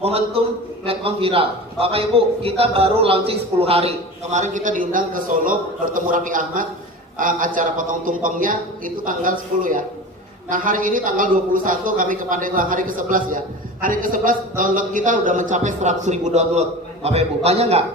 momentum platform viral. Bapak Ibu, kita baru launching 10 hari. Kemarin kita diundang ke Solo bertemu Raffi Ahmad. Acara potong tumpengnya itu tanggal 10 ya. Nah hari ini tanggal 21 kami ke Pandeglang, hari ke-11 ya. Hari ke-11 download kita udah mencapai 100.000 download. Bapak Ibu, banyak nggak?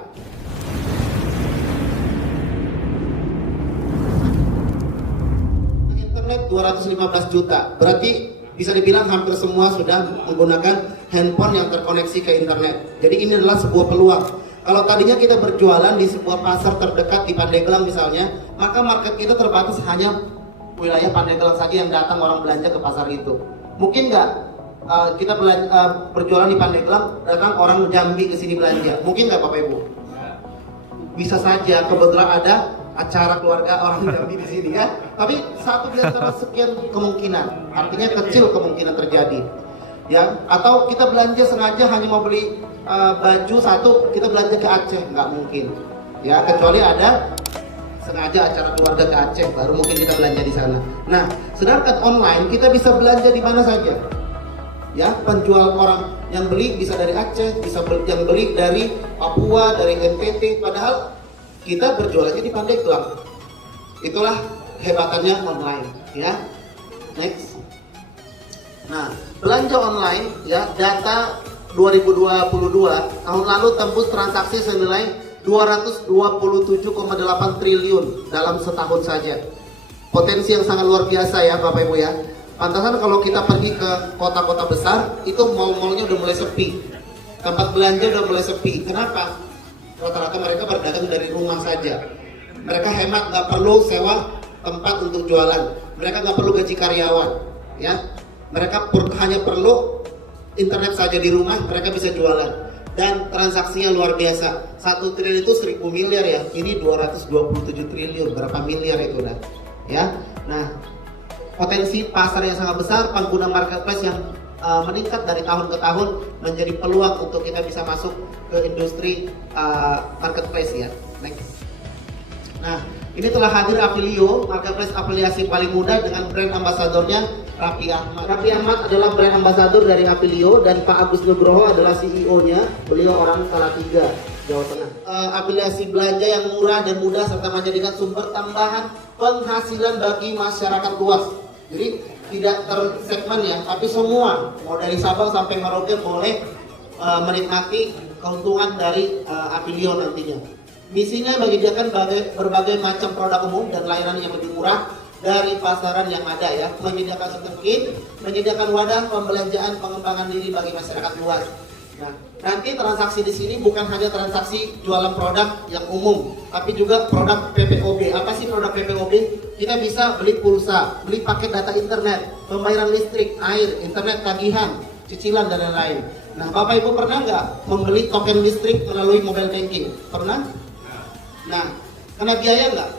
Internet 215 juta, berarti bisa dibilang hampir semua sudah menggunakan handphone yang terkoneksi ke internet. Jadi ini adalah sebuah peluang. Kalau tadinya kita berjualan di sebuah pasar terdekat di Pandeglang misalnya, maka market kita terbatas hanya wilayah Pandeglang saja yang datang orang belanja ke pasar itu. Mungkin nggak kita berjualan di Pandeglang, datang orang Jambi ke sini belanja? Mungkin nggak Bapak Ibu? Bisa saja, kebetulan ada acara keluarga orang Jambi di sini ya. Tapi satu di antara sekian kemungkinan, artinya kecil kemungkinan terjadi. Ya, atau kita belanja sengaja hanya mau beli baju satu, kita belanja ke Aceh, nggak mungkin. Ya, kecuali ada sengaja acara keluarga ke Aceh, baru mungkin kita belanja di sana. Nah, sedangkan online kita bisa belanja di mana saja. Ya, penjual orang yang beli bisa dari Aceh, bisa yang beli dari Papua, dari NTT, padahal kita berjualannya di Pandeglang. Itulah hebatannya online, ya. Next. Nah, belanja online ya, data 2022 tahun lalu tembus transaksi senilai 227,8 triliun dalam setahun saja. Potensi yang sangat luar biasa ya Bapak Ibu ya. Pantasan kalau kita pergi ke kota-kota besar, itu mall-mallnya udah mulai sepi, tempat belanja udah mulai sepi. Kenapa? Rata-rata mereka berdagang dari rumah saja. Mereka hemat, nggak perlu sewa tempat untuk jualan. Mereka nggak perlu gaji karyawan, ya. Mereka hanya perlu internet saja di rumah, mereka bisa jualan. Dan transaksinya luar biasa. 1 triliun itu 1000 miliar ya. Ini 227 triliun, berapa miliar itu dah. Ya. Nah, potensi pasar yang sangat besar, pengguna marketplace yang meningkat dari tahun ke tahun menjadi peluang untuk kita bisa masuk ke industri marketplace ya. Next. Nah, ini telah hadir Apilio, marketplace afiliasi paling mudah dengan brand ambasadornya Raffi Ahmad. Raffi Ahmad adalah brand ambasador dari Apilio dan Pak Agus Nugroho adalah CEO-nya. Beliau orang Salatiga, Jawa Tengah. Afiliasi belanja yang murah dan mudah serta menjadikan sumber tambahan penghasilan bagi masyarakat luas. Jadi tidak tersegmen ya, tapi semua mau dari Sabang sampai Merauke boleh menikmati keuntungan dari Apilio nantinya. Misinya menyediakan berbagai macam produk umum dan layanan yang lebih murah dari pasaran yang ada ya, menyediakan sertifikat, menyediakan wadah pembelanjaan pengembangan diri bagi masyarakat luas. Nah, nanti transaksi di sini bukan hanya transaksi jualan produk yang umum, tapi juga produk PPOB. Apa sih produk PPOB? Kita bisa beli pulsa, beli paket data internet, pembayaran listrik, air, internet tagihan, cicilan dan lain-lain. Nah, Bapak Ibu pernah nggak membeli token listrik melalui mobile banking? Pernah? Nah, kena biaya nggak?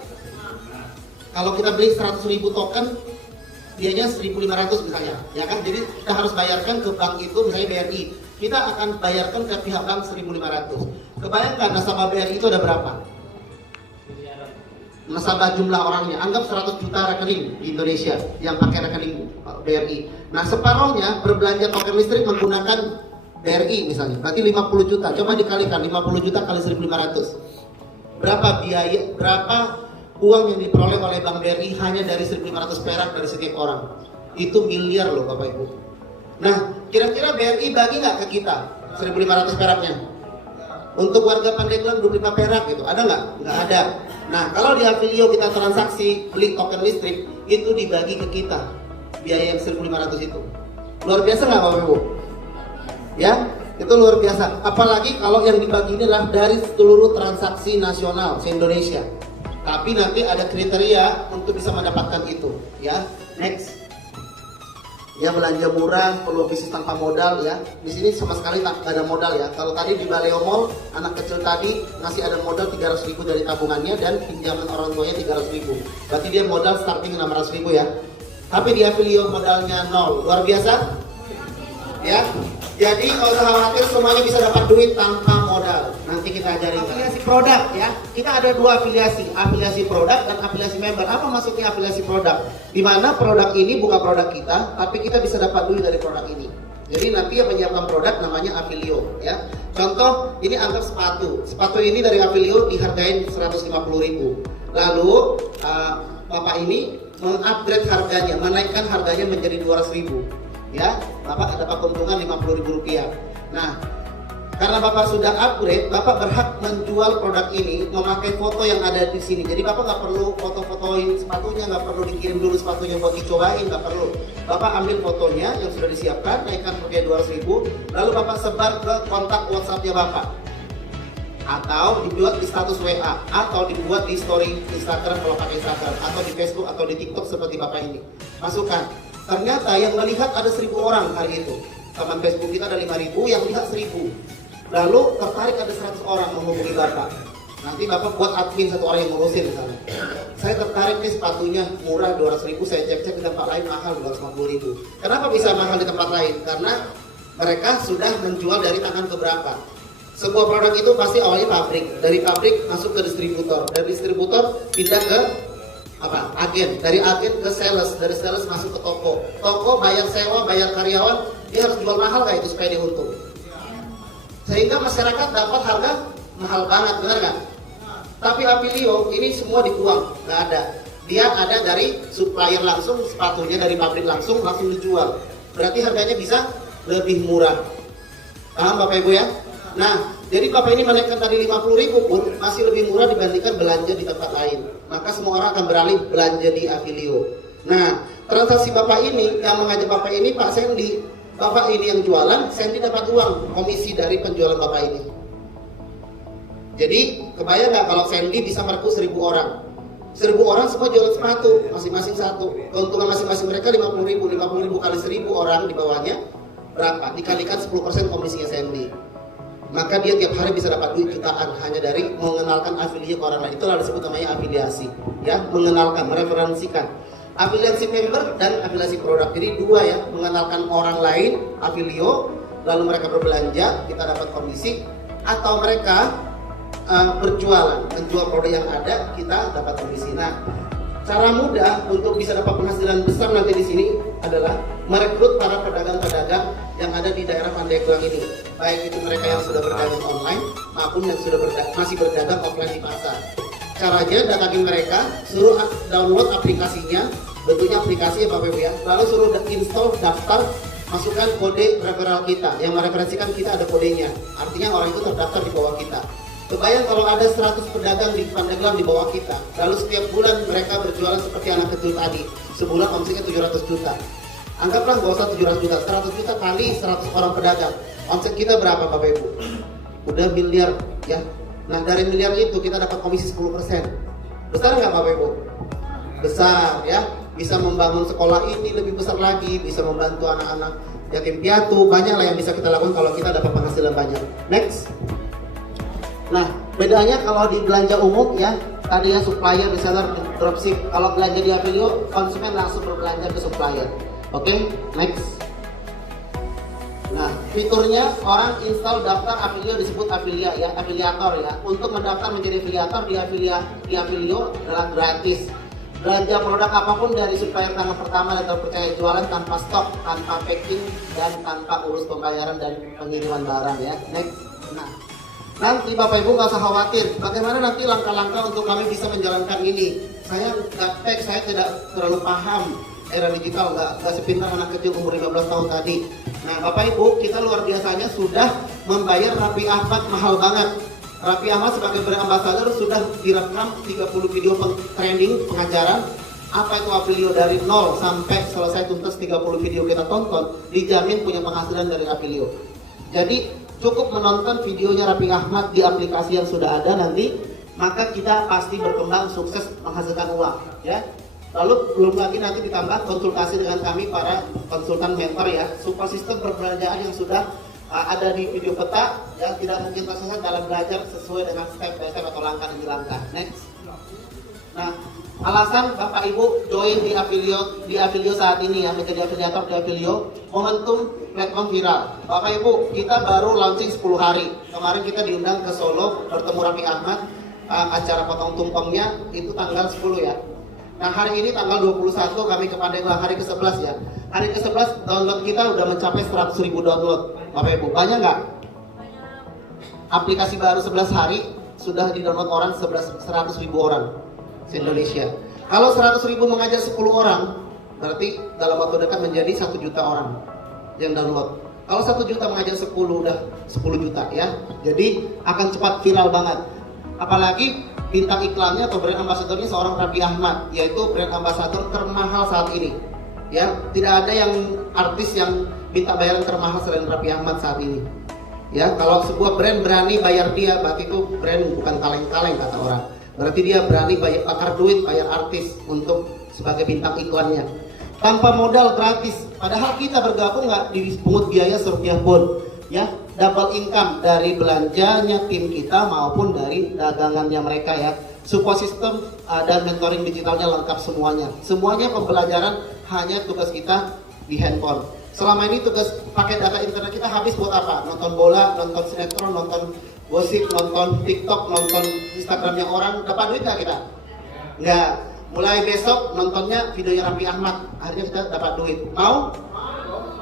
Kalau kita beli 100.000 token, biayanya 1.500 misalnya, ya kan? Jadi kita harus bayarkan ke bank itu, misalnya BRI. Kita akan bayarkan ke pihak bank 1.500. Kebayangkan nasabah BRI itu ada berapa? Nasabah jumlah orangnya, anggap 100 juta rekening di Indonesia yang pakai rekening BRI. Nah, separuhnya berbelanja token listrik menggunakan BRI misalnya, berarti 50 juta. Coba dikalikan 50 juta kali 1.500. Berapa biaya, berapa uang yang diperoleh oleh Bank BRI hanya dari 1.500 perak dari setiap orang? Itu miliar loh Bapak Ibu. Nah, kira-kira BRI bagi nggak ke kita 1.500 peraknya? Untuk warga Pandeglang 25 perak gitu, ada nggak? Nggak ada. Nah, kalau di Apilio kita transaksi beli token listrik, itu dibagi ke kita biaya yang 1.500 itu. Luar biasa nggak Bapak Ibu? Ya, itu luar biasa. Apalagi kalau yang dibagi ini adalah dari seluruh transaksi nasional se-Indonesia. Tapi nanti ada kriteria untuk bisa mendapatkan itu, ya. Next. Ya, belanja murah, perlu bisnis tanpa modal ya. Di sini sama sekali tak ada modal ya. Kalau tadi di Baleo Mall, anak kecil tadi masih ada modal 300.000 dari tabungannya dan pinjaman orang tuanya 300.000. Berarti dia modal starting 600.000 ya. Tapi di Apilio modalnya 0. Luar biasa? Ya. Jadi kalau usah khawatir, semuanya bisa dapat duit tanpa modal. Nanti kita ajarin afiliasi produk ya. Kita ada dua afiliasi produk dan afiliasi member. Apa maksudnya afiliasi produk? Di mana produk ini bukan produk kita, tapi kita bisa dapat duit dari produk ini. Jadi nanti yang menyiapkan produk namanya Avilio ya. Contoh ini anggap sepatu. Sepatu ini dari Avilio dihargain 150.000. Lalu Bapak ini mengupgrade harganya, menaikkan harganya menjadi 200.000. Ya, Bapak dapat keuntungan 50.000 rupiah. Nah, karena Bapak sudah upgrade, Bapak berhak menjual produk ini memakai foto yang ada di sini. Jadi Bapak nggak perlu foto-fotoin sepatunya, nggak perlu dikirim dulu sepatunya buat dicobain, nggak perlu. Bapak ambil fotonya yang sudah disiapkan, naikkan harga 200.000, lalu Bapak sebar ke kontak WhatsApp-nya Bapak, atau dibuat di status WA, atau dibuat di story Instagram kalau pakai Instagram, atau di Facebook atau di TikTok seperti Bapak ini. Masukkan. Ternyata yang melihat ada 1.000 orang hari itu. Teman Facebook kita ada 5.000, yang lihat 1.000. Lalu tertarik ada 100 orang menghubungi Bapak. Nanti Bapak buat admin satu orang yang ngurusin misalnya. Saya tertarik nih sepatunya murah 200.000, saya cek-cek di tempat lain mahal 250.000. Kenapa bisa mahal di tempat lain? Karena mereka sudah menjual dari tangan ke berapa. Sebuah produk itu pasti awalnya pabrik. Dari pabrik masuk ke distributor. Dari distributor pindah ke agen. Dari agen ke sales. Dari sales masuk ke toko. Toko bayar sewa, bayar karyawan. Dia harus jual mahal kayak itu supaya dia untung. Sehingga masyarakat dapat harga mahal banget, benar nggak? Tapi Avilio ini semua dibuang, nggak ada. Dia ada dari supplier langsung, sepatunya dari pabrik langsung dijual. Berarti harganya bisa lebih murah. Paham Bapak Ibu ya? Nah, jadi Bapak ini menaikkan tadi 50.000 pun masih lebih murah dibandingkan belanja di tempat lain. Maka semua orang akan beralih belanja di Avilio. Nah, transaksi Bapak ini yang mengajak Bapak ini Pak Sandy, Bapak ini yang jualan, Sandy dapat uang komisi dari penjualan Bapak ini. Jadi kebayang nggak kalau Sandy bisa merekrut 1.000 orang? 1.000 orang semua jualan sepatu, masing-masing satu. Keuntungan masing-masing mereka 50.000, 50.000 kali 1.000 orang di bawahnya berapa? Dikalikan 10% komisinya Sandy. Maka dia tiap hari bisa dapat duit jutaan hanya dari mengenalkan Avilio ke orang lain. Itulah disebut namanya afiliasi, ya, mengenalkan, mereferensikan. Afiliasi member dan afiliasi produk. Jadi dua ya, mengenalkan orang lain Avilio, lalu mereka berbelanja, kita dapat komisi, atau mereka berjualan, menjual produk yang ada, kita dapat komisi. Nah, cara mudah untuk bisa dapat penghasilan besar nanti di sini adalah merekrut para pedagang-pedagang yang ada di daerah Pandeglang ini, baik itu mereka yang sudah berdagang online maupun yang sudah masih berdagang offline di pasar. Caranya datangin mereka, suruh download aplikasinya, bentuknya aplikasi ya Bapak Ibu ya, lalu suruh install, daftar, masukkan kode referral kita, yang mereferensikan kita ada kodenya, artinya orang itu terdaftar di bawah kita. Kebayang kalau ada 100 pedagang di Pandeglang di bawah kita, lalu setiap bulan mereka berjualan seperti anak kecil tadi, sebulan omsetnya 700 juta. Anggaplah nggak usah 700 juta, 100 juta kali 100 orang pedagang, omset kita berapa Bapak Ibu? Udah miliar ya. Nah dari miliar itu kita dapat komisi 10%. Besar nggak Bapak Ibu? Besar ya. Bisa membangun sekolah ini lebih besar lagi, bisa membantu anak-anak yatim piatu, banyak lah yang bisa kita lakukan kalau kita dapat penghasilan banyak. Next. Nah, bedanya kalau di belanja umum ya, tadinya supplier, reseller, dropship. Kalau belanja di Avilio, konsumen langsung berbelanja ke supplier. Oke, next. Nah, fiturnya orang install daftar Avilio disebut afilia ya, afiliator ya. Untuk mendaftar menjadi afiliator di Avilio adalah gratis. Belanja produk apapun dari supplier tangan pertama dan terpercaya, jualan tanpa stok, tanpa packing, dan tanpa urus pembayaran dan pengiriman barang ya. Next. Nah, nanti Bapak Ibu nggak usah khawatir, bagaimana nanti langkah-langkah untuk kami bisa menjalankan ini. Saya gaptek, saya tidak terlalu paham era digital, nggak sepintar anak kecil umur 15 tahun tadi. Nah Bapak Ibu, kita luar biasanya sudah membayar Raffi Ahmad mahal banget. Raffi Ahmad sebagai brand ambassador sudah direkam 30 video training pengajaran apa itu Avilio dari nol sampai selesai tuntas 30 video kita tonton, dijamin punya penghasilan dari Avilio. Jadi cukup menonton videonya Raffi Ahmad di aplikasi yang sudah ada nanti, maka kita pasti berkembang sukses menghasilkan uang ya. Lalu belum lagi nanti ditambah konsultasi dengan kami para konsultan mentor ya, support sistem perbelanjaan yang sudah ada di video peta yang tidak mungkin tersesat dalam belajar sesuai dengan step by step atau langkah demi langkah. Next. Nah, alasan Bapak Ibu join di Avilio saat ini ya, menjadi afiliator di Avilio, momentum platform viral. Bapak Ibu, kita baru launching 10 hari. Kemarin kita diundang ke Solo bertemu Raffi Ahmad, acara potong tumpengnya itu tanggal 10 ya. Nah hari ini tanggal 21 kami ke Pandeglang, hari ke-11 ya. Hari ke-11 download kita udah mencapai 100.000 download. Bapak Ibu, banyak nggak? Aplikasi baru 11 hari sudah di-download orang 100.000 orang se-Indonesia. Kalau 100.000 mengajak 10 orang, berarti dalam waktu dekat menjadi 1 juta orang yang download. Kalau 1 juta mengajak 10 udah 10 juta ya. Jadi akan cepat viral banget. Apalagi bintang iklannya atau brand ambassadornya seorang Raffi Ahmad, yaitu brand ambassador termahal saat ini. Ya, tidak ada yang artis yang minta bayaran termahal selain Raffi Ahmad saat ini. Ya, kalau sebuah brand berani bayar dia, berarti itu brand bukan kaleng-kaleng kata orang. Berarti dia berani bakar duit, bayar artis untuk sebagai bintang iklannya. Tanpa modal gratis. Padahal kita bergabung nggak dipungut biaya serupiah pun. Ya, double income dari belanjanya tim kita maupun dari dagangannya mereka ya. Support system dan mentoring digitalnya lengkap semuanya. Semuanya pembelajaran hanya tugas kita di handphone. Selama ini tugas pakai data internet kita habis buat apa? Nonton bola, nonton sinetron, nonton gosip, nonton TikTok, nonton Instagramnya orang. Dapat duit nggak kita? Nggak. Mulai besok nontonnya videonya Raffi Ahmad, akhirnya kita dapat duit. Mau?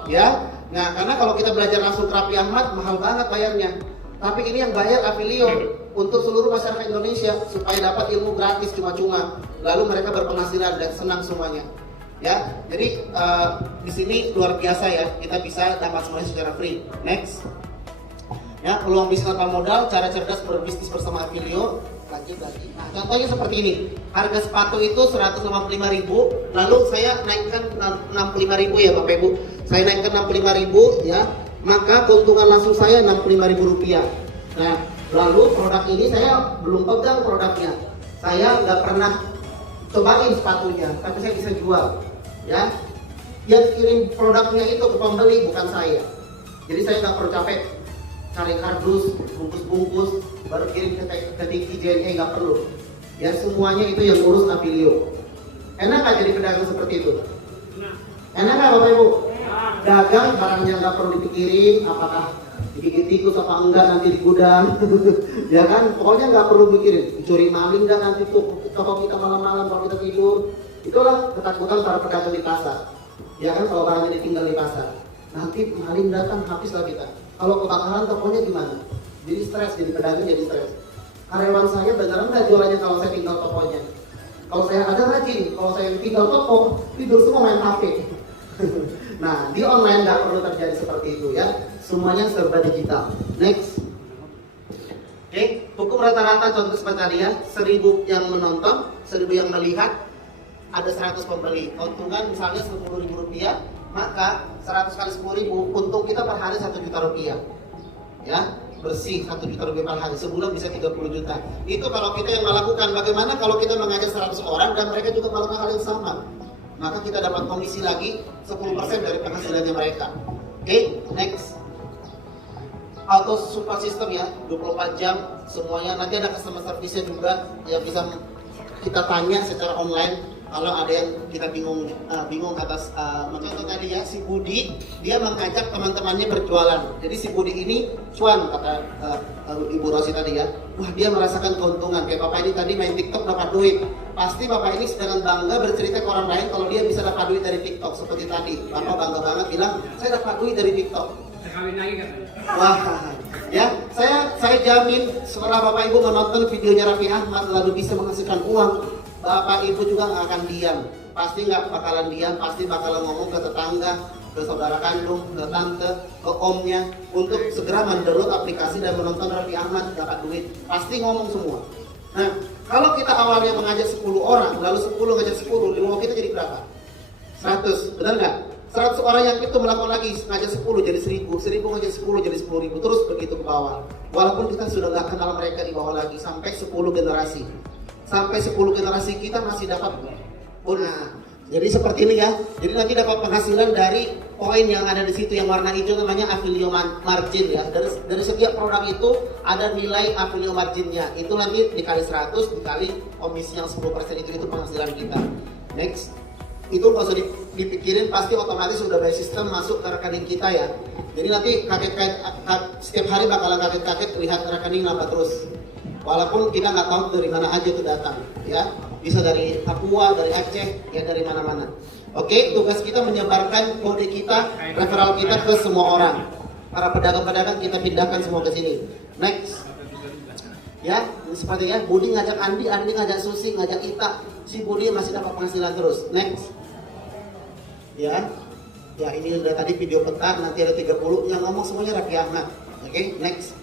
Ya. Nah, karena kalau kita belajar langsung ke Raffi Ahmad mahal banget bayarnya. Tapi ini yang bayar Affilio untuk seluruh masyarakat Indonesia supaya dapat ilmu gratis cuma-cuma. Lalu mereka berpenghasilan dan senang semuanya. Ya, jadi di sini luar biasa ya, kita bisa dapat semuanya secara free. Next. Ya, peluang bisnis tanpa modal, cara cerdas berbisnis bersama Affilio. Lanjut lagi. Nah, contohnya seperti ini. Harga sepatu itu 155.000, lalu saya naikkan 65.000 ya Bapak Ibu. Saya naikkan 65.000 ya, maka keuntungan langsung saya 65.000 rupiah. Nah, lalu produk ini saya belum pegang produknya. Saya nggak pernah cobain sepatunya, tapi saya bisa jual. Ya, yang kirim produknya itu ke pembeli bukan saya. Jadi saya nggak perlu capek cari kardus, bungkus-bungkus, baru kirim ke JNE, nggak perlu. Ya, semuanya itu yang ngurus Affilio. Enak nggak jadi pedagang seperti itu? Enak nggak Bapak Ibu? Dagang barangnya nggak perlu dipikirin apakah digigit tikus apa enggak nanti di gudang. Ya kan, pokoknya nggak perlu mikirin curi maling nggak nanti tuh toko kita malam-malam kalau kita tidur. Itulah ketakutan para pedagang di pasar. Ya kan, kalau barangnya ditinggal di pasar, nanti maling datang habislah kita. Kalau kebakaran tokonya gimana? Jadi stres, jadi pedagang jadi stres. Karyawan saya beneran nggak jualannya kalau saya tinggal tokonya. Kalau saya ada rajin, kalau saya tinggal toko, tidur semua main HP. Nah, di online nggak perlu terjadi seperti itu ya. Semuanya serba digital. Next. Oke, hukum rata-rata contoh seperti tadi ya. 1.000 yang menonton, 1.000 yang melihat, ada 100 pembeli. Keuntungan misalnya 10.000 rupiah, maka 100 kali 10.000, untung kita per hari 1 juta rupiah. Ya, bersih 1 juta rupiah per hari, sebulan bisa 30 juta. Itu kalau kita yang melakukan. Bagaimana kalau kita mengajak 100 orang dan mereka juga melakukan hal yang sama? Maka kita dapat komisi lagi 10% dari penghasilannya mereka. Oke, next. Auto support system ya, 24 jam semuanya. Nanti ada customer service-nya juga yang bisa kita tanya secara online kalau ada yang kita bingung atas contoh tadi ya, si Budi dia mengajak teman-temannya berjualan. Jadi si Budi ini cuan kata Ibu Rosi tadi ya. Wah, dia merasakan keuntungan. Kayak Bapak ini tadi main TikTok dapat duit. Pasti Bapak ini dengan bangga bercerita ke orang lain kalau dia bisa dapat duit dari TikTok seperti tadi. Bapak bangga banget bilang, "Saya dapat duit dari TikTok." Kawin lagi kan? Wah, ya, saya jamin setelah Bapak Ibu menonton videonya Raffi Ahmad lalu bisa menghasilkan uang, Bapak Ibu juga nggak akan diam. Pasti nggak bakalan diam, pasti bakalan ngomong ke tetangga, ke saudara kandung, ke tante, ke omnya untuk segera mendownload aplikasi dan menonton Raffi Ahmad dapat duit. Pasti ngomong semua. Nah, kalau kita awalnya mengajak 10 orang, lalu 10 ngajak 10, ilmu kita jadi berapa? 100, benar nggak? 100 orang yang itu melakukan lagi ngajak 10 jadi 1000, 1000 ngajak 10 jadi 10.000, terus begitu ke bawah. Walaupun kita sudah nggak kenal mereka di bawah lagi sampai 10 generasi. Sampai 10 generasi kita masih dapat. Nah, jadi seperti ini ya. Jadi nanti dapat penghasilan dari poin yang ada di situ yang warna hijau namanya Affilio margin ya. Dari setiap produk itu ada nilai Affilio marginnya. Itu nanti dikali 100 dikali komisi yang 10% itu penghasilan kita. Next. Itu nggak usah dipikirin, pasti otomatis sudah by sistem masuk ke rekening kita ya. Jadi nanti setiap hari bakalan kaget-kaget lihat rekening nambah terus. Walaupun kita nggak tahu dari mana aja itu datang ya. bisa dari Papua, dari Aceh, ya dari mana-mana. Oke, tugas kita menyebarkan kode kita, referral kita ke semua orang. Para pedagang-pedagang kita pindahkan semua ke sini. Next. Ya, seperti ya, Budi ngajak Andi ngajak Susi, ngajak Ita. Si Budi masih dapat penghasilan terus. Next. Ya. Ya, ini udah tadi video peta, nanti ada 30 yang ngomong semuanya Raffi Ahmad. Oke, next.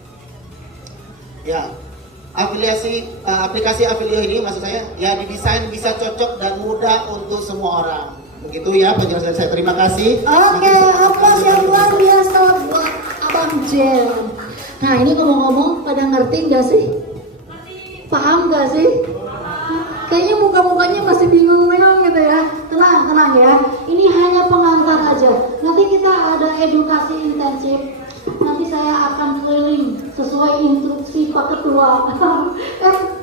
Ya. Aplikasi Afilio ini maksud saya ya didesain bisa cocok dan mudah untuk semua orang. Begitu ya penjelasan saya. Terima kasih. Oke, aplaus yang luar biasa buat Abang Jen. Nah, ini ngomong-ngomong pada ngerti nggak sih? Paham nggak sih? Kayaknya muka-mukanya masih bingung-bingung gitu ya. Tenang ya. Ini hanya pengantar aja. Nanti kita ada edukasi intensif. Nanti saya akan keliling sesuai instruksi Pak Ketua.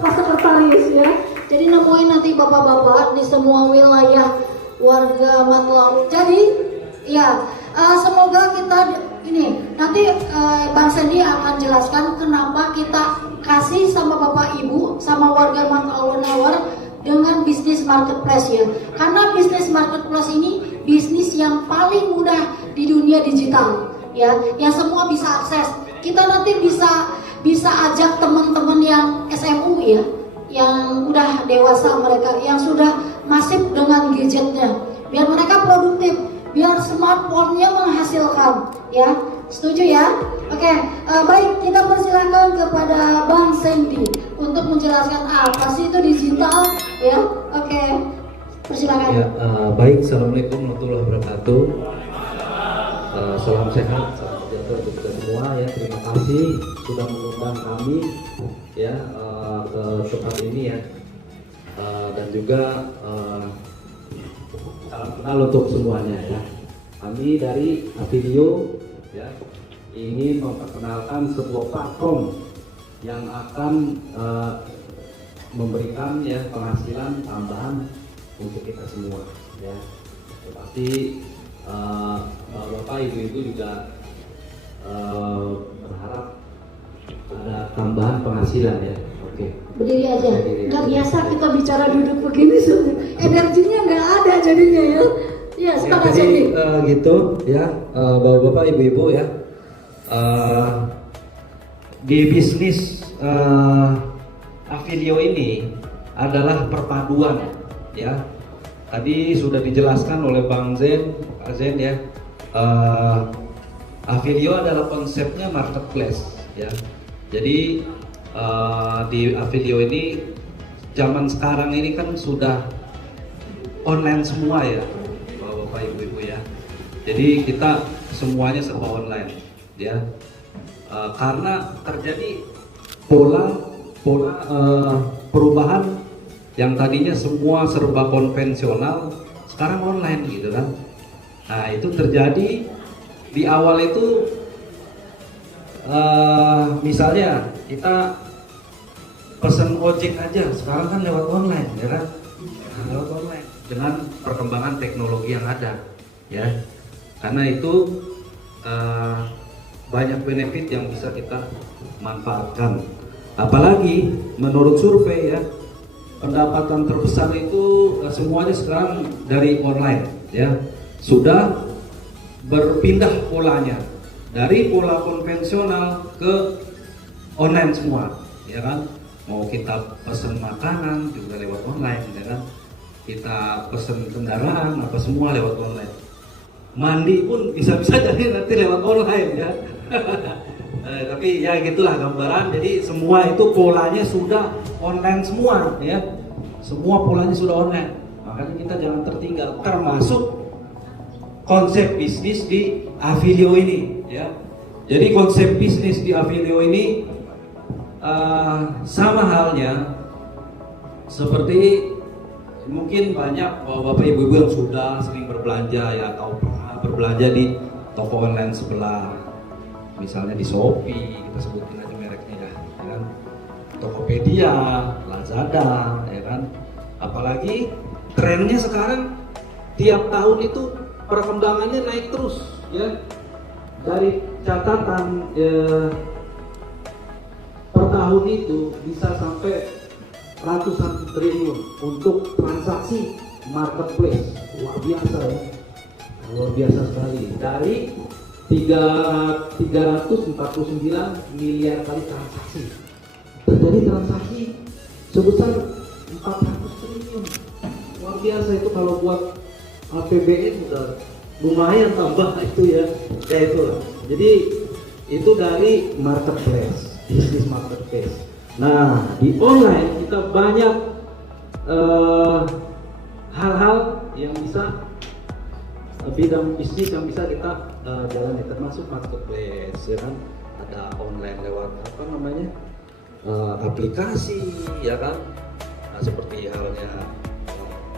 Pak Sekretaris ya. Jadi nemuin nanti bapak-bapak di semua wilayah warga Matlaut. Jadi ya semoga kita ini nanti Bang Sandy akan jelaskan kenapa kita kasih sama Bapak Ibu sama warga Matlaut dengan bisnis marketplace ya. Karena bisnis marketplace ini bisnis yang paling mudah di dunia digital ya, yang semua bisa akses. Kita nanti bisa ajak teman-teman yang SMU ya, yang udah dewasa mereka, yang sudah masif dengan gadgetnya, biar mereka produktif, biar smartphone-nya menghasilkan ya. Setuju ya? Oke, baik, kita persilakan kepada Bang Sandy untuk menjelaskan apa sih itu digital ya. Oke, persilakan ya. Baik, assalamualaikum warahmatullahi wabarakatuh. Salam sehat, salam sejahtera untuk kita semua ya. Terima kasih sudah mengundang kami ya ke tempat ini ya, dan juga salam kenal untuk semuanya ya. Kami dari Afilio ya ingin memperkenalkan sebuah platform yang akan memberikan ya penghasilan tambahan untuk kita semua ya. Pasti Bapak Ibu juga berharap ada tambahan penghasilan ya. Oke. Berdiri aja. Nggak biasa kita bicara duduk begini, energinya nggak ada jadinya ya. Iya, semangat ya, jadi gitu ya, Bapak-bapak, Ibu-ibu ya. Di bisnis Afilio ini adalah perpaduan ya. Tadi sudah dijelaskan oleh Bang Zen, Pak Zen ya. Afilio adalah konsepnya marketplace ya. Jadi di Afilio ini zaman sekarang ini kan sudah online semua ya, Bapak Ibu-ibu ya. Jadi kita semuanya serba online ya. Karena terjadi pola perubahan yang tadinya semua serba konvensional sekarang online gitu kan. Nah, itu terjadi di awal itu misalnya kita pesen ojek aja sekarang kan lewat online ya kan. Nah, lewat online dengan perkembangan teknologi yang ada ya. Karena itu banyak benefit yang bisa kita manfaatkan. Apalagi menurut survei ya, pendapatan terbesar itu semuanya sekarang dari online ya. Sudah berpindah polanya dari pola konvensional ke online semua ya kan. Mau kita pesen makanan juga lewat online ya kan. Kita pesen kendaraan apa semua lewat online. Mandi pun bisa-bisa jadi nanti lewat online ya. Tapi ya gitulah gambaran. Jadi semua itu polanya sudah online semua ya. Semua polanya sudah online. Makanya kita jangan tertinggal, termasuk konsep bisnis di Afilio ini ya. Jadi konsep bisnis di Afilio ini sama halnya seperti mungkin banyak bapak ibu-ibu yang sudah sering berbelanja ya, atau pernah berbelanja di toko online sebelah, misalnya di Shopee, kita sebutin aja mereknya ya kan? Tokopedia, Lazada ya kan. Apalagi trennya sekarang tiap tahun itu perkembangannya naik terus ya. Dari catatan per tahun itu bisa sampai ratusan triliun untuk transaksi marketplace. Luar biasa ya, luar biasa sekali. Dari 349 miliar kali transaksi, terjadi transaksi sebesar 400 triliun. Luar biasa itu, kalau buat APBN udah lumayan tambah itu ya. Ya itu. Jadi itu dari marketplace, bisnis marketplace. Nah, di online kita banyak hal-hal yang bisa, bidang bisnis yang bisa kita jalani, termasuk marketplace ya kan. Ada online lewat apa namanya, aplikasi ya kan. Nah, seperti halnya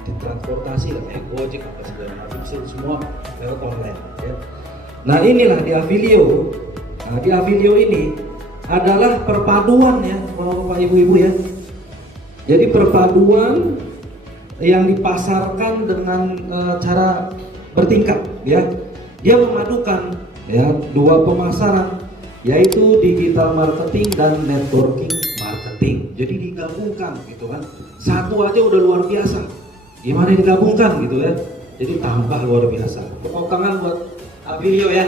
di transportasi lah, kayak Gojek apa segala macam, semua lewat online ya. Nah, inilah di Avilio. Nah, di Avilio ini adalah perpaduan ya, Bapak Ibu-ibu ya. Jadi perpaduan yang dipasarkan dengan cara bertingkat ya. Dia memadukan ya dua pemasaran, yaitu digital marketing dan networking marketing. Jadi digabungkan gitu kan. Satu aja udah luar biasa, gimana digabungkan gitu ya. Jadi tambah luar biasa. Tepuk tangan buat Avilio ya.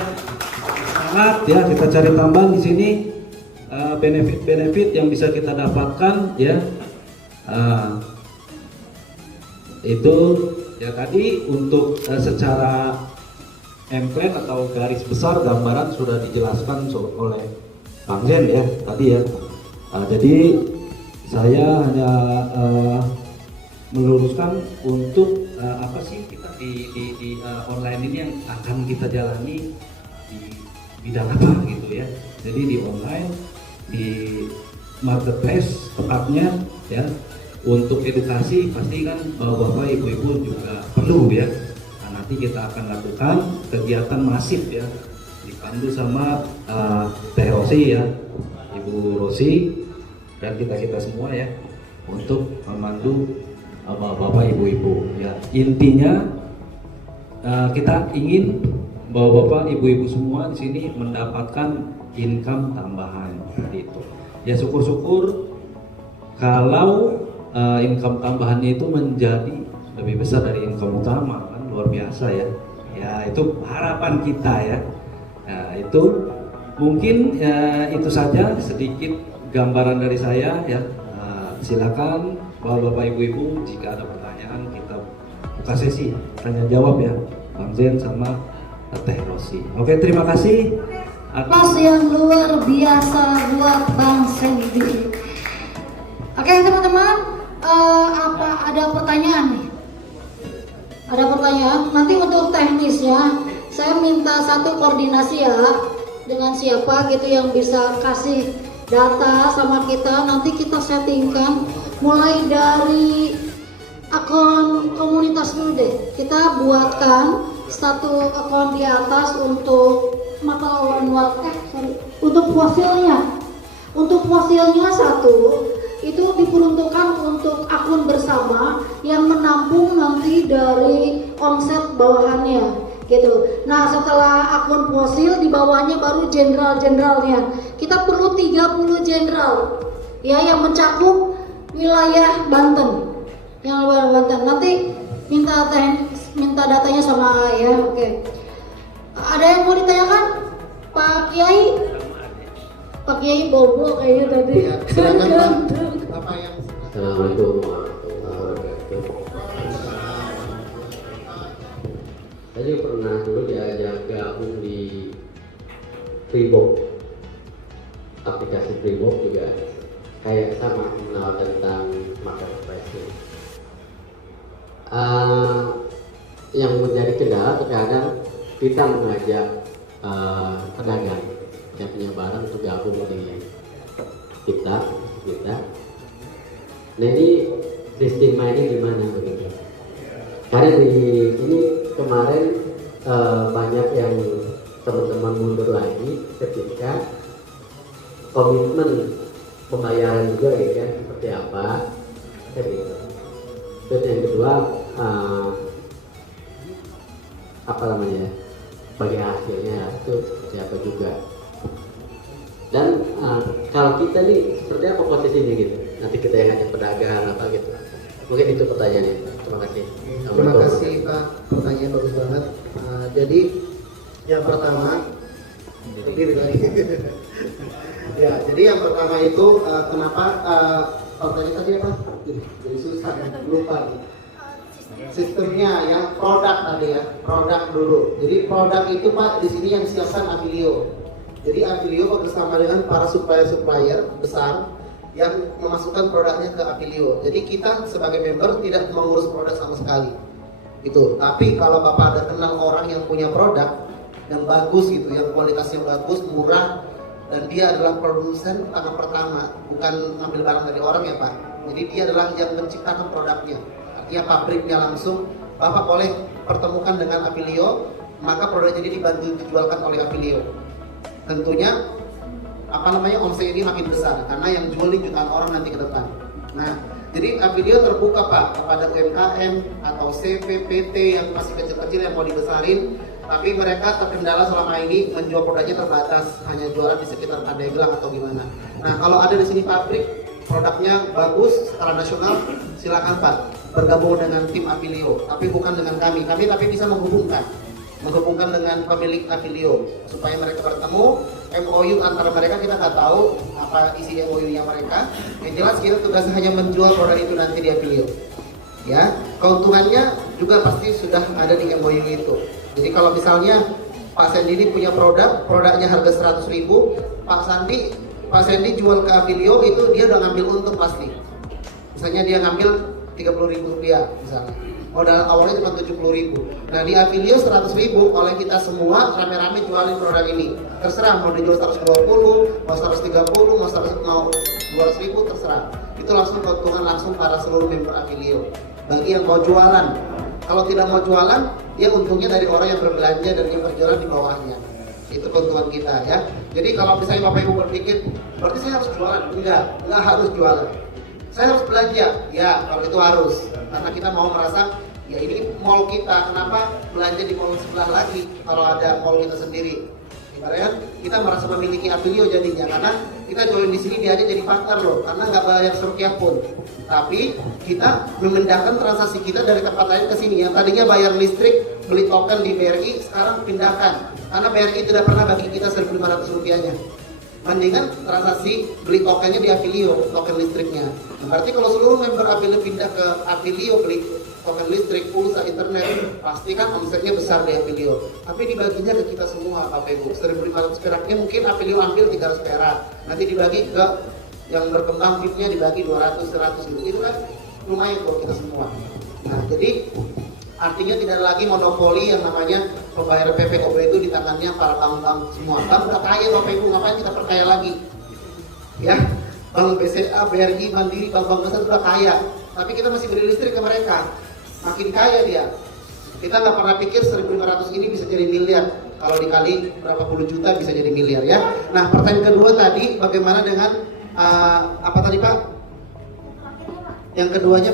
Sangat ya, kita cari tambahan di sini benefit-benefit yang bisa kita dapatkan ya. Itu ya tadi untuk secara template atau garis besar gambaran sudah dijelaskan oleh Bang Zen ya tadi ya. Jadi saya hanya meluruskan untuk apa sih kita di online ini yang akan kita jalani di bidang apa gitu ya. Jadi di online, di marketplace tepatnya ya. Untuk edukasi pasti kan Bapak Ibu-ibu juga perlu ya. Nah, nanti kita akan lakukan kegiatan masif ya, dipandu sama Teh Rosi ya, Ibu Rosi, dan kita semua ya, untuk memandu Bapak Ibu-ibu ya. Intinya kita ingin Bapak Ibu-ibu semua di sini mendapatkan income tambahan itu. Ya syukur-syukur kalau income tambahannya itu menjadi lebih besar dari income utama, kan luar biasa ya. Ya itu harapan kita ya. Nah, itu mungkin itu saja sedikit gambaran dari saya ya. Silakan Bapak Ibu-ibu jika ada pertanyaan kita buka sesi tanya jawab ya, Bang Zen sama Teh Rosi. Oke, terima kasih. Pas yang luar biasa buat Bang Sandy. Oke teman-teman, apa ada pertanyaan nih? Ada pertanyaan? Nanti untuk teknisnya saya minta satu koordinasi ya dengan siapa gitu yang bisa kasih data sama kita. Nanti kita settingkan mulai dari akun komunitas dulu deh. Kita buatkan satu akun di atas untuk mata untuk fosilnya. Untuk fosilnya satu itu diperuntukkan untuk akun bersama yang menampung nanti dari omset bawahannya gitu. Nah setelah akun fosil di bawahnya baru jenderal-jenderalnya. Kita perlu 30 jenderal ya yang mencakup wilayah Banten. Yang wilayah Banten. Nanti minta datanya sama ya. Oke. Ada yang mau ditanyakan? Pak Kiai? Pak Kiai bobo kayaknya tadi. Ya, silakan Pak. Apa yang Assalamualaikum warahmatullahi wabarakatuh. Saya juga pernah dulu diajak gabung di Freebox, aplikasi Freebox juga kayak sama mengenal tentang marketplace. Yang menjadi kendala terkadang kita mengajak pedagang yang punya barang untuk gabung di kita. Nah ini sistem mainnya gimana begitu? Karena di sini kemarin banyak yang teman-teman mundur lagi ketika komitmen pembayaran juga ya kan seperti apa? Gitu. Terus yang kedua apa namanya? Bagi hasilnya itu seperti apa juga? Dan kalau kita nih seperti apa posisinya gitu? Nanti kita yang hanya pedagang apa gitu. Mungkin itu pertanyaannya. Terima kasih. Terima kasih Pak, pertanyaan bagus banget. Jadi yang pertama, berdiri lagi. Ya, jadi yang pertama itu kenapa pertanyaan tadi apa? Jadi susah, lupa. Sistemnya yang produk tadi ya, produk dulu. Jadi produk itu Pak di sini yang siapkan Apilio. Jadi Apilio bersama dengan para supplier besar yang memasukkan produknya ke Apilio. Jadi kita sebagai member tidak mengurus produk sama sekali. Itu. Tapi kalau Bapak ada kenal orang yang punya produk yang bagus gitu, yang kualitasnya bagus, murah, dan dia adalah produsen tangan pertama, bukan ngambil barang dari orang ya Pak. Jadi dia adalah yang menciptakan produknya. Artinya pabriknya langsung, Bapak boleh pertemukan dengan Apilio, maka produknya jadi dibantu dijualkan oleh Apilio. Tentunya omset ini makin besar karena yang jualin jutaan orang nanti ke depan. Nah, jadi Apilio terbuka Pak kepada UMKM atau CPPT yang masih kecil-kecil yang mau dibesarin, tapi mereka terkendala selama ini menjual produknya terbatas, hanya jualan di sekitar Pandeglang atau gimana. Nah, kalau ada di sini pabrik produknya bagus secara nasional, silakan Pak bergabung dengan tim Apilio, tapi bukan dengan kami. Kami tapi bisa menghubungkan dengan pemilik Apilio supaya mereka bertemu. MOU antara mereka kita nggak tahu apa isi MOU-nya mereka. Yang jelas kita tugasnya hanya menjual produk itu nanti di Apilio. Ya, keuntungannya juga pasti sudah ada di MOU itu. Jadi kalau misalnya Pak Sandy ini punya produknya harga 100.000, Pak Sandy jual ke Apilio itu dia udah ngambil untung pasti. Misalnya dia ngambil 30.000 rupiah misalnya. Modal awalnya cuma 70.000. Nah di Apilio 100.000 oleh kita semua rame-rame jualin produk ini. Terserah mau dijual 120, mau 130, mau 200.000 terserah. Itu langsung keuntungan langsung para seluruh member Apilio. Bagi yang mau jualan, kalau tidak mau jualan, dia untungnya dari orang yang berbelanja dan yang berjualan di bawahnya. Itu keuntungan kita ya. Jadi kalau misalnya Bapak Ibu berpikir, berarti saya harus jualan? Enggak harus jualan. Saya harus belanja, ya kalau itu harus. Karena kita mau merasa, ya ini mall kita, kenapa belanja di mall sebelah lagi kalau ada mall kita sendiri. Ibaratnya kita merasa memiliki Apilio jadinya, karena kita join di sini dia aja jadi partner loh, karena nggak bayar serupiah pun. Tapi kita memindahkan transaksi kita dari tempat lain ke sini. Yang tadinya bayar listrik, beli token di BRI, sekarang pindahkan. Karena BRI tidak pernah bagi kita 1.500 rupiahnya. Mendingan transaksi beli tokennya di Apilio, token listriknya. Berarti kalau seluruh member Apilio pindah ke Apilio beli token listrik, pulsa, internet, pasti kan omsetnya besar di Apilio. Tapi dibaginya ke kita semua Bapak Ibu. 1.500 peraknya mungkin Apilio ambil 300 perak. Nanti dibagi ke yang berkembang bitnya dibagi 200, 100 gitu. Itu kan lumayan buat kita semua. Nah jadi artinya tidak lagi monopoli yang namanya pembayaran PPOB itu di tangannya para bank-bank semua. Bank udah kaya Bapak Ibu, ngapain kita perkaya lagi? Ya, Bank BCA, BRI, Mandiri, bank-bank besar sudah kaya. Tapi kita masih beri listrik ke mereka. Makin kaya dia. Kita nggak pernah pikir 1.500 ini bisa jadi miliar. Kalau dikali berapa puluh juta bisa jadi miliar ya. Nah pertanyaan kedua tadi bagaimana dengan apa tadi Pak? Yang keduanya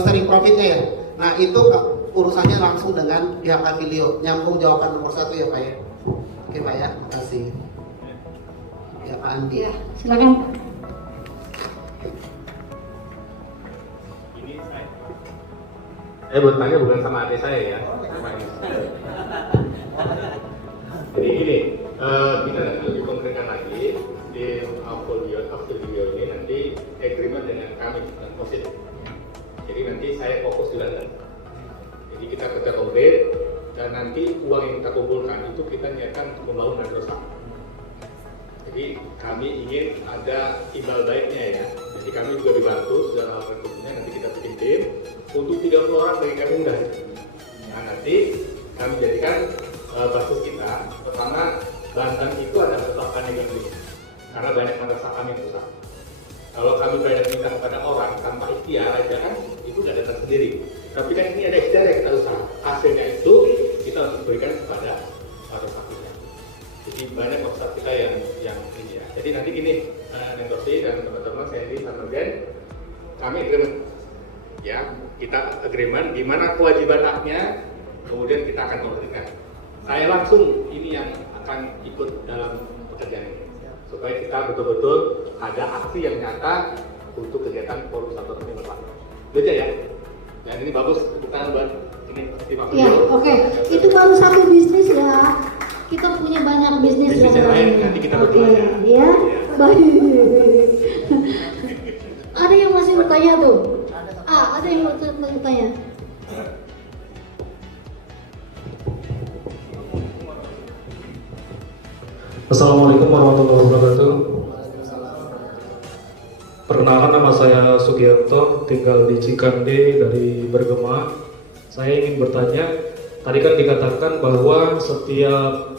sharing profitnya ya. Nah itu urusannya langsung dengan pihak Apilio. Nyambung jawaban nomor 1 ya Pak ya. Oke Pak ya, makasih. Ya Pak Andi. Ya, silakan. Saya bertanya bukan sama adik saya ya. Jadi gini, kita nanti lebih konkretkan lagi di Apilio ini nanti agreement dengan kami dengan positif. Jadi nanti saya fokus di London. Jadi kita kerja konkret dan nanti uang yang kita kumpulkan itu kita niatkan untuk membangun madrasah. Jadi kami ingin ada timbal baiknya ya. Jadi kami juga dibantu secara tentunya nanti kita bikin tim untuk 30 orang dari kami undang. Nah nanti kami jadikan basis kita. Pertama Banten itu ada tetapkan yang lebih karena banyak madrasah kami yang pusat. Kalau kami banyak minta kepada orang tanpa ikhtiar aja kan itu nggak datang sendiri. Tapi kan ini ada ikhtiar yang kita usaha. Hasilnya itu kita harus berikan kepada madrasah kita. Jadi banyak madrasah kita yang ini ya. Jadi nanti gini, Nendosi dan teman-teman saya di Sanurgen, kami agreement ya, kita agreement di mana kewajiban haknya, kemudian kita akan koordinasikan. Saya langsung ini yang akan ikut dalam pekerjaan ini. supaya kita betul-betul ada aksi yang nyata untuk kegiatan forum 1 November Pak. Itu aja ya. Yang ini bagus, bukan buat ini tim aku. Ya, oke. Itu baru satu bisnis ya. Kita punya banyak bisnis Bisnis yang lain, nanti kita Oke, berdua aja. ya. Baik. Ada yang masih bertanya tuh? Ada yang mau bertanya? Assalamualaikum warahmatullahi wabarakatuh. Perkenalkan, nama saya Sugiarto, tinggal di Cikande dari Bergema. Saya ingin bertanya, tadi kan dikatakan bahwa setiap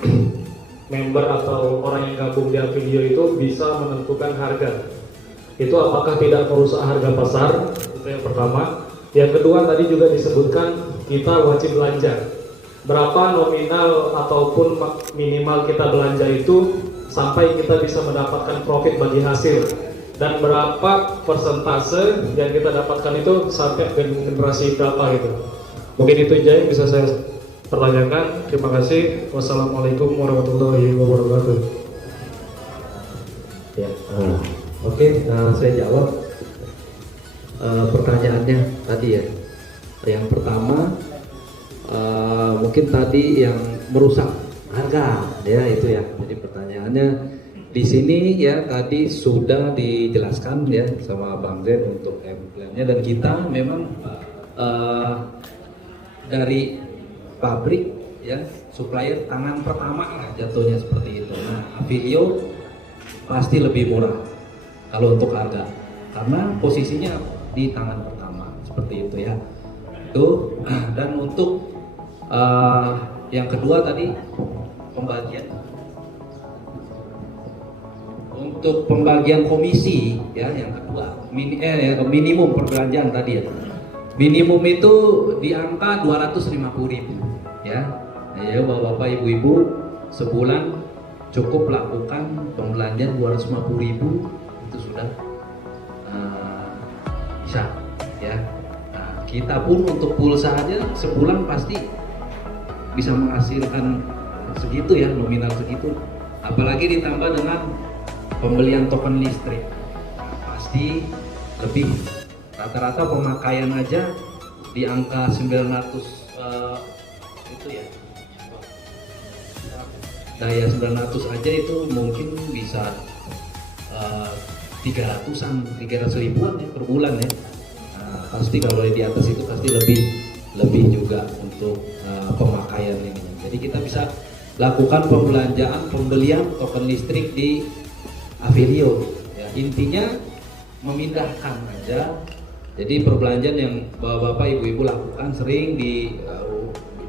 member atau orang yang gabung di Avilio itu bisa menentukan harga. Itu apakah tidak merusak harga pasar? Itu yang pertama. Yang kedua, tadi juga disebutkan kita wajib belanja. Berapa nominal ataupun minimal kita belanja itu sampai kita bisa mendapatkan profit bagi hasil, dan berapa persentase yang kita dapatkan itu sampai generasi berapa gitu. Mungkin itu aja yang bisa saya pertanyakan. Terima kasih. Wassalamualaikum warahmatullahi wabarakatuh. Ya, oke, saya jawab pertanyaannya tadi ya. Yang pertama, mungkin tadi yang merusak harga ya, itu ya. Jadi pertanyaannya di sini ya, tadi sudah dijelaskan ya sama Bang Z untuk plan-nya, dan kita memang dari pabrik ya, supplier tangan pertama lah jatuhnya seperti itu. Nah, Avilio pasti lebih murah kalau untuk harga, karena posisinya di tangan pertama seperti itu ya. Itu. Dan untuk yang kedua tadi pembagian, untuk pembagian komisi ya, yang kedua minimum perbelanjaan tadi ya, minimum itu di angka 250.000 ya. Ya bapak-bapak, ibu-ibu, sebulan cukup lakukan pembelanjaan 250.000, itu sudah bisa ya. Nah, kita pun untuk pulsa aja sebulan pasti bisa menghasilkan segitu ya, nominal segitu, apalagi ditambah dengan pembelian token listrik, pasti lebih. Rata-rata pemakaian aja di angka 900 itu ya, daya 900 aja itu mungkin bisa 300 ribuan ya per bulan ya. Nah, pasti kalau di atas itu pasti lebih juga untuk pemakaian ini. Jadi kita bisa lakukan pembelian token listrik di Avilio ya. Intinya memindahkan aja. Jadi perbelanjaan yang bapak-bapak, ibu-ibu lakukan sering di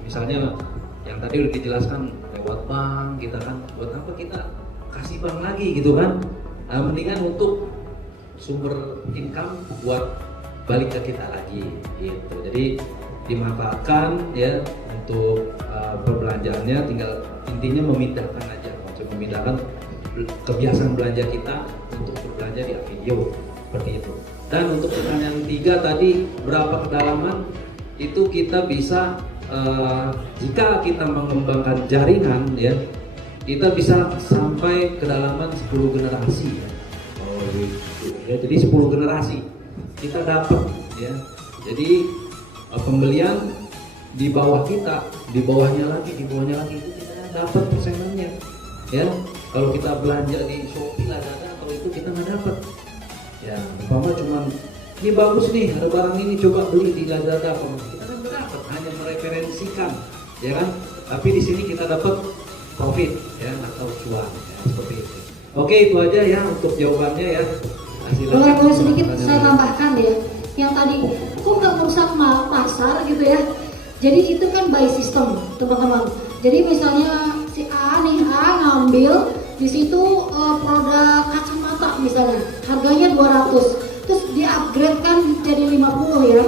misalnya yang tadi udah dijelaskan lewat bank, kita kan buat apa kita kasih bank lagi gitu kan. Nah, mendingan untuk sumber income buat balik ke kita lagi gitu. Jadi dimanfaatkan ya untuk perbelanjaannya, tinggal intinya memindahkan aja, memindahkan kebiasaan belanja kita untuk berbelanja di Avilio seperti itu. Dan untuk pertanyaan 3 tadi, berapa kedalaman itu kita bisa jika kita mengembangkan jaringan ya, kita bisa sampai kedalaman 10 generasi ya. Oh gitu ya, jadi 10 generasi kita dapat ya. Jadi pembelian di bawah kita, di bawahnya lagi itu kita dapat persenannya ya. Kalau kita belanja di Shopee, Lazada atau itu kita nggak dapat ya. Umpama cuman ini bagus nih, ada barang ini, coba beli di Lazada, kita kan nggak dapat, hanya mereferensikan ya kan. Tapi di sini kita dapat profit ya, atau cuan ya, seperti itu. Oke, itu aja ya untuk jawabannya ya. Boleh sedikit saya tambahkan ya, yang tadi kok nggak merusak pasar gitu ya. Jadi itu kan by system teman-teman. Jadi misalnya si A ngambil di situ produk kacamata misalnya harganya 200, terus di upgrade kan jadi 50 ya.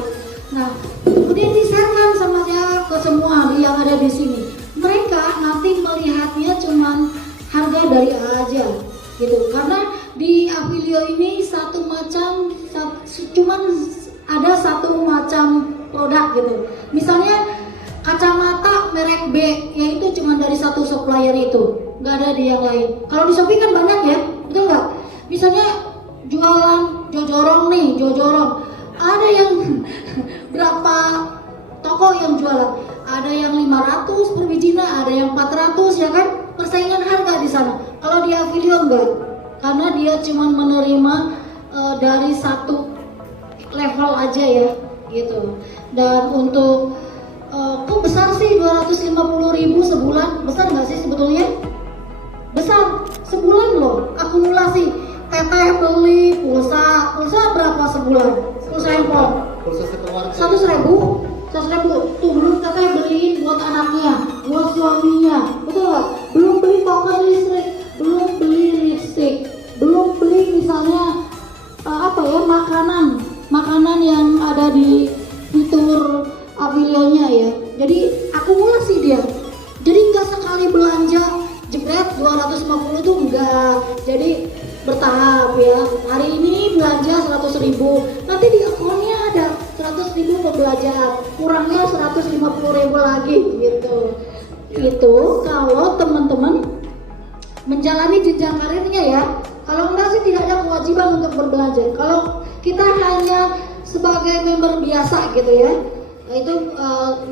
Nah kemudian disarankan sama saya ke semua yang ada di sini, mereka nanti melihatnya cuman harga dari A aja gitu, karena di Avilio ini cuman ada satu macam produk gitu. Misalnya kacamata merek B, yaitu cuma dari satu supplier itu, nggak ada di yang lain. Kalau di Shopee kan banyak ya, betul nggak? Misalnya jualan jojorong nih, jojorong, ada yang berapa toko yang jualan, ada yang 500 per bijinya, ada yang 400 ya kan, persaingan harga di sana. Kalau di Avilio enggak, karena dia cuma menerima dari satu level aja ya gitu. Dan untuk kok besar sih 250.000 sebulan, besar nggak sih sebetulnya? Besar, sebulan loh akumulasi. Teteh beli pulsa berapa sebulan? Pulsa handphone Pulsa sekeluarga. 100.000 tuh belum teteh beliin buat anaknya, buat suaminya, betul nggak? Belum beli token listrik, belum beli lipstick, belum beli misalnya makanan yang ada di fitur Avilio-nya ya. Jadi akumulasi dia. Jadi nggak sekali belanja jebret 250 tuh enggak. Jadi bertahap ya. Hari ini belanja 100.000, nanti di akunnya ada 100.000 pembelanjaan, kurangnya 150.000 lagi gitu. Itu kalau teman-teman menjalani jenjang karirnya ya. Kalau enggak sih tidak ada kewajiban untuk berbelanja. Kalau kita hanya sebagai member biasa gitu ya, itu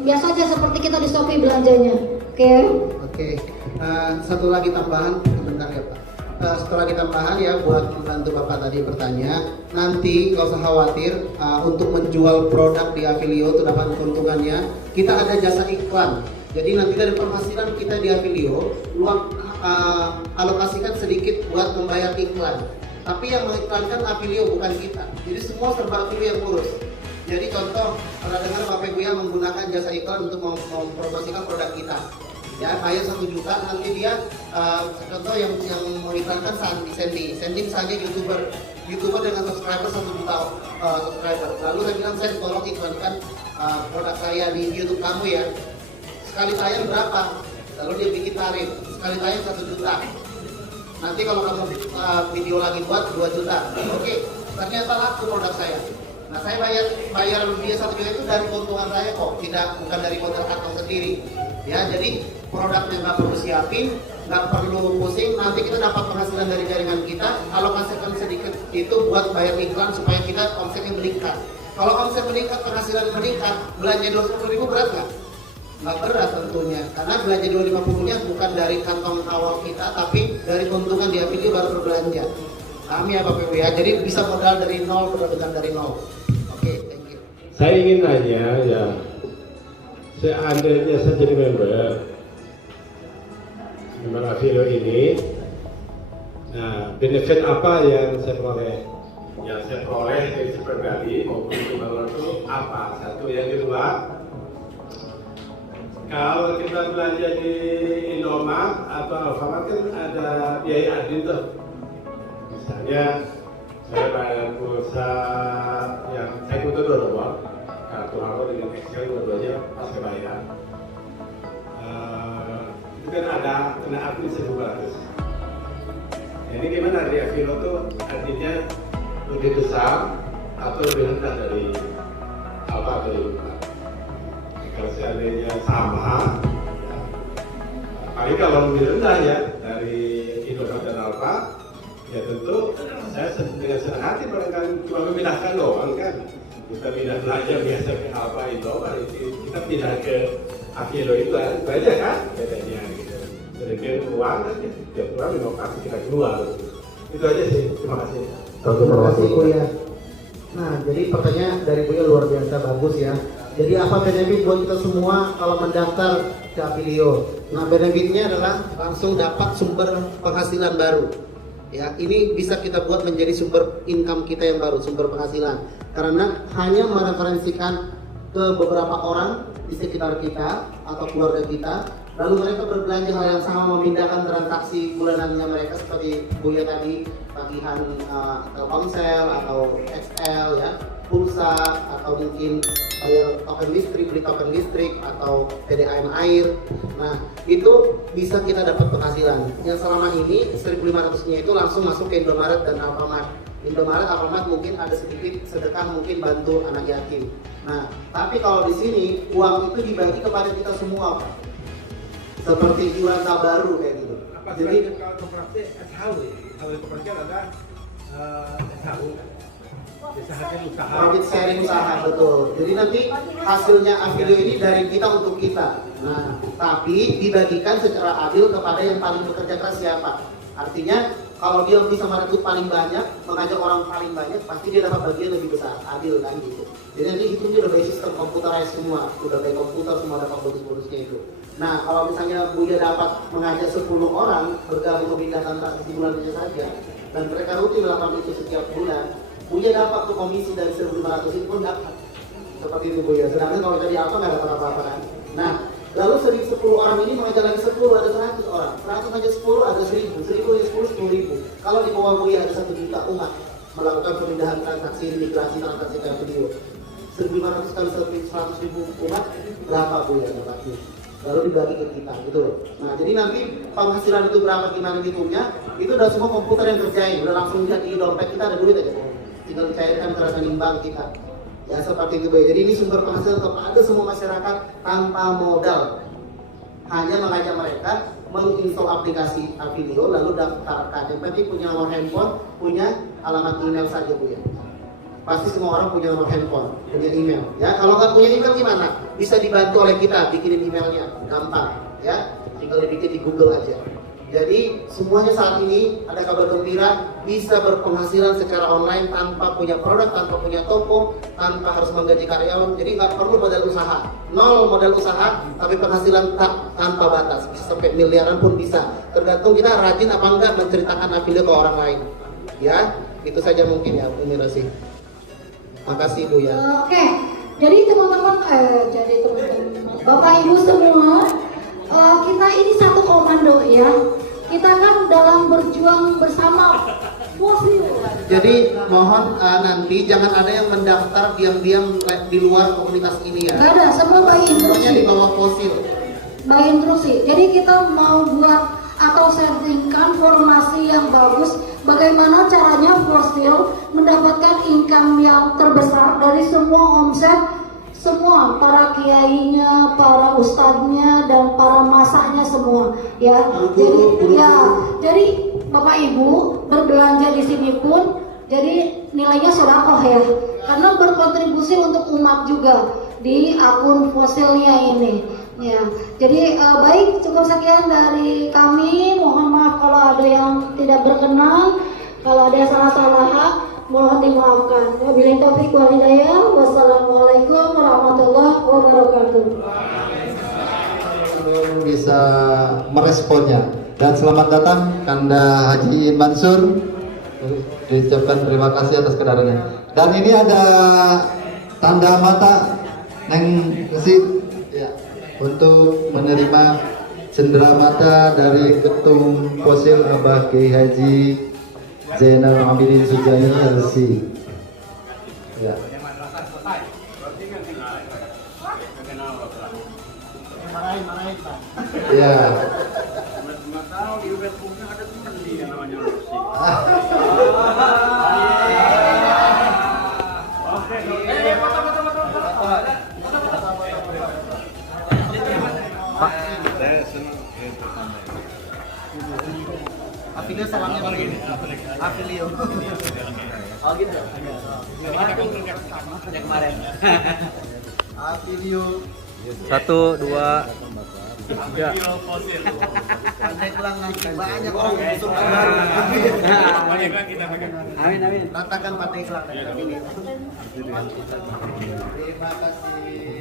biasa aja seperti kita di Shopee belanjanya. Oke. Satu lagi tambahan, sebentar ya Pak. Setelah kita tambahan ya buat membantu Bapak tadi bertanya, nanti nggak usah khawatir untuk menjual produk di Avilio itu dapat keuntungannya. Kita ada jasa iklan. Jadi nanti dari penghasilan kita di Avilio, alokasikan sedikit buat membayar iklan. Tapi yang mengiklankan Avilio bukan kita. Jadi semua serba Avilio yang ngurus. Jadi contoh, pernah dengar Bapak Ibu yang menggunakan jasa iklan untuk mempromosikan produk kita. Ya, bayar 1 juta, nanti dia contoh yang mengiklankan Sandy misalnya YouTuber dengan subscriber 1 juta subscriber. Lalu saya bilang, saya tolong iklankan produk saya di YouTube kamu ya. Sekali tayang berapa? Lalu dia bikin tarif, sekali tayang 1 juta. Nanti kalau kamu video lagi buat 2 juta. Oke, ternyata laku produk saya. Nah, saya bayar dia 1 juta itu dari keuntungan saya kok, bukan dari modal kantong sendiri. Ya, jadi produknya nggak perlu siapin, nggak perlu pusing. Nanti kita dapat penghasilan dari jaringan kita. Alokasikan sedikit itu buat bayar iklan supaya kita omsetnya meningkat. Kalau omset meningkat, penghasilan meningkat, belanja 250.000 berat nggak? Nggak berat tentunya, karena belanja 250-nya bukan dari kantong awal kita, tapi dari keuntungan di Avilio baru berbelanja. Kami ya Bapak Ibu ya, jadi bisa modal dari nol, bukan dari nol. Oke, thank you. Saya ingin nanya ya, seandainya saya jadi member Avilio ini, nah benefit apa yang saya peroleh? Yang saya peroleh dari pribadi maupun member itu apa? Satu, yang kedua, kalau kita belanja di Indomaret atau Alfamart kan ada biaya admin tuh. Misalnya saya bayar pulsa yang saya butuh dua kartu halo dengan Excel dua-duanya pas bayar. Itu kan ada kena admin 1.200. Ini gimana di Avilio tuh artinya lebih besar atau lebih rendah dari apa dari kalau seandainya sama, ya, paling kalau lebih rendah ya dari Indomaret dan Alfa, ya tentu saya dengan senang hati barangkali cuma memindahkan doang kan. Kita pindah belanja biasa ke Alfa Indomaret, kita pindah ke Avilio itu aja kan bedanya gitu. Sedikit uang kan, tiap bulan 5 kali kita keluar. Itu aja sih. Terima kasih. Terima kasih Buya. Nah, jadi pertanyaan dari Buya luar biasa bagus ya. Jadi apa benefit buat kita semua kalau mendaftar ke Avilio? Nah, benefitnya adalah langsung dapat sumber penghasilan baru. Ya, ini bisa kita buat menjadi sumber income kita yang baru, sumber penghasilan. Karena hanya mereferensikan ke beberapa orang di sekitar kita atau keluarga kita, lalu mereka berbelanja hal yang sama, memindahkan transaksi bulanannya mereka seperti Buya tadi, tagihan Telkomsel atau XL ya, pulsa atau mungkin bayar token listrik, beli token listrik atau PDAM air. Nah, itu bisa kita dapat penghasilan. Yang selama ini 1.500-nya itu langsung masuk ke Indomaret dan Alfamart. Indomaret, Alfamart mungkin ada sedikit sedekah, mungkin bantu anak yatim. Nah, tapi kalau di sini uang itu dibagi kepada kita semua, Pak. Seperti iuran baru kayak gitu. Apa jadi kalau koperasi tahu ya? kalau di komersial ada SHU, desa hasil usaha. Profit sharing usaha, betul. Jadi nanti hasilnya affiliate ini dari kita untuk kita. Nah, tapi dibagikan secara adil kepada yang paling bekerja keras siapa. Artinya kalau dia bisa merekrut paling banyak, mengajak orang paling banyak, pasti dia dapat bagian lebih besar, adil kan gitu. Jadi nanti hitungnya udah by sistem komputerized semua, udah by komputer semua dapat bonus-bonusnya itu. Nah, kalau misalnya Buya dapat mengajak 10 orang bergabung memindahkan transaksi bulan aja saja, dan mereka rutin melakukan itu setiap bulan, Buya dapat tuh komisi dari 1.500 itu pun dapat. Seperti itu Buya. Sedangkan kalau jadi apa nggak dapat apa-apa kan. Nah, lalu 10 orang ini mengajak lagi 10, ada 100 orang. 100 aja 10, ada 1000. 1000 aja 10, 10.000. Kalau di bawah Buya ada 1 juta umat melakukan pemindahan transaksi, migrasi transaksi ke video. 1.500 kali 100.000 umat, berapa Buya dapatnya? Lalu dibagi ke kita gitu loh. Nah, jadi nanti penghasilan itu berapa, gimana hitungnya, itu udah semua komputer yang kerjain, udah langsung lihat di dompet kita ada duit aja, tinggal dicairkan ke rekening bank kita. Ya seperti itu, Jadi ini sumber penghasilan kepada semua masyarakat tanpa modal. Hanya mengajak mereka menginstall aplikasi Avilio lalu daftarkan. Yang penting punya nomor handphone, punya alamat email saja Bu ya. Pasti semua orang punya nomor handphone, punya email. Ya, kalau nggak punya email gimana? Bisa dibantu oleh kita, bikinin emailnya, gampang. Ya, tinggal dibikin di Google aja. Jadi semuanya saat ini ada kabar gembira, bisa berpenghasilan secara online tanpa punya produk, tanpa punya toko, tanpa harus menggaji karyawan. Jadi nggak perlu modal usaha, nol modal usaha, tapi penghasilan tanpa batas, bisa sampai miliaran pun bisa. Tergantung kita rajin apa enggak menceritakan Avilio ke orang lain. Ya, itu saja mungkin ya, Umi Rasi. Makasih Bu ya. Oke, jadi teman-teman, Bapak Ibu semua, kita ini satu komando ya. Kita kan dalam berjuang bersama fosil. Jadi mohon nanti jangan ada yang mendaftar diam-diam di luar komunitas ini ya. Gak ada, semua by Semuanya di instruksi. bawah fosil. By instruksi. Jadi kita mau buat atau settingkan formasi yang bagus. Bagaimana caranya fosil mendapatkan income yang terbesar dari semua omset, semua para kiainya, para ustadznya, dan para masanya semua. Ya, jadi Bapak Ibu berbelanja di sini pun, jadi nilainya sedekah ya, karena berkontribusi untuk umat juga di akun fosilnya ini. Ya, jadi baik, cukup sekian dari kami. Mohon maaf kalau ada yang tidak berkenan, kalau ada salah-salah, mohon dimaafkan. Wabillahi taufiq wal hidayah. Wassalamualaikum warahmatullahi wabarakatuh. Belum bisa meresponnya. Dan selamat datang Kanda Haji Mansur. Diucapkan terima kasih atas kedatangannya. Dan ini ada tanda mata yang kasih ya, untuk menerima cendera mata dari Ketum Fosil Abah Kiai Haji Zainal Abidin Sujani LC. Ya. Ya. Avilio salamnya bang ini. Avilio. Oh gitu. Yang kemarin. Avilio. 1, 2, 3. Pantai Gelang nanti banyak orang busuk baru. Amin, amin. Ratakan Pantai Gelang. Terima kasih.